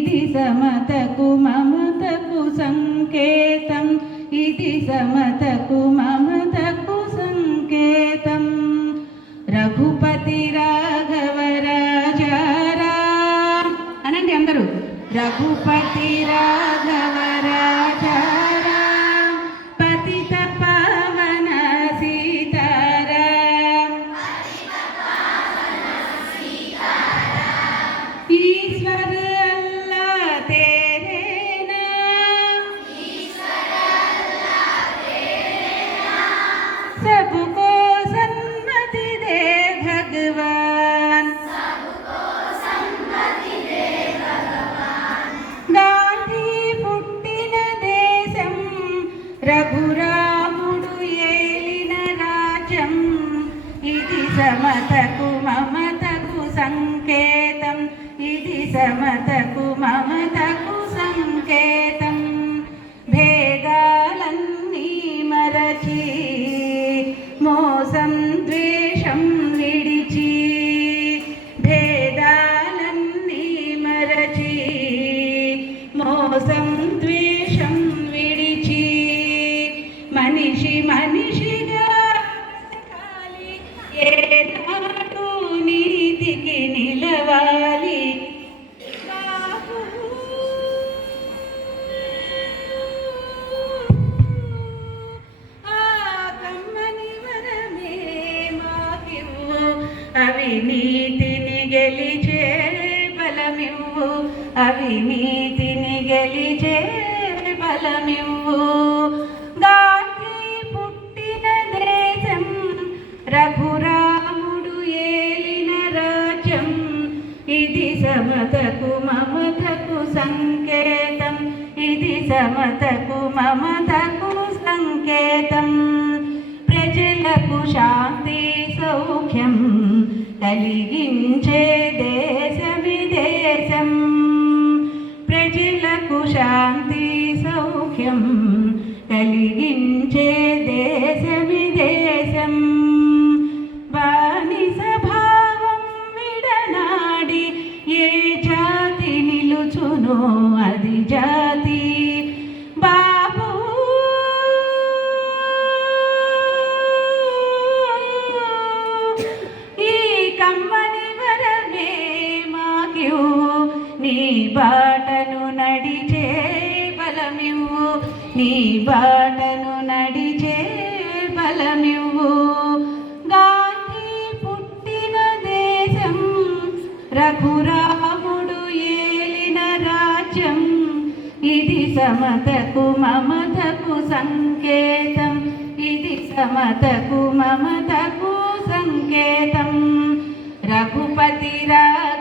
ఇది సమతకు మమతకు సంకేతం. ఇది సమతకు మమతకు సంకేతం. రఘుపతి రాఘవ రాజారా అనండి అందరూ. రఘుపతి రా రఘురాముడు ఏలిన రాజ్యం. ఇది సమతకు మమతకు సంకేతం. ఇది సమతకు మమతకు నీతికి నిలవాలి. అవినీతిని గెలిచే బలమివ్వు. అవినీతిని గెలిచే బలమివ్వు. సమతకు మమతకు సంకేతం. ఇది సమతకు మమతకు సంకేతం. ప్రజలకు శాంతి సౌఖ్యం కలిగించే దేశ విదేశం ప్రజలకు శాంతి సౌఖ్యం కలిగించే బాటను నడిచే బలమివ్వు. నీ బాటను నడిచే బలమివ్వు. గాంధీ పుట్టిన దేశం రఘురాముడు ఏలిన రాజ్యం. ఇది సమతకు మమతకు సంకేతం. ఇది సమతకు మమతకు సంకేతం. రఘుపతి రాజ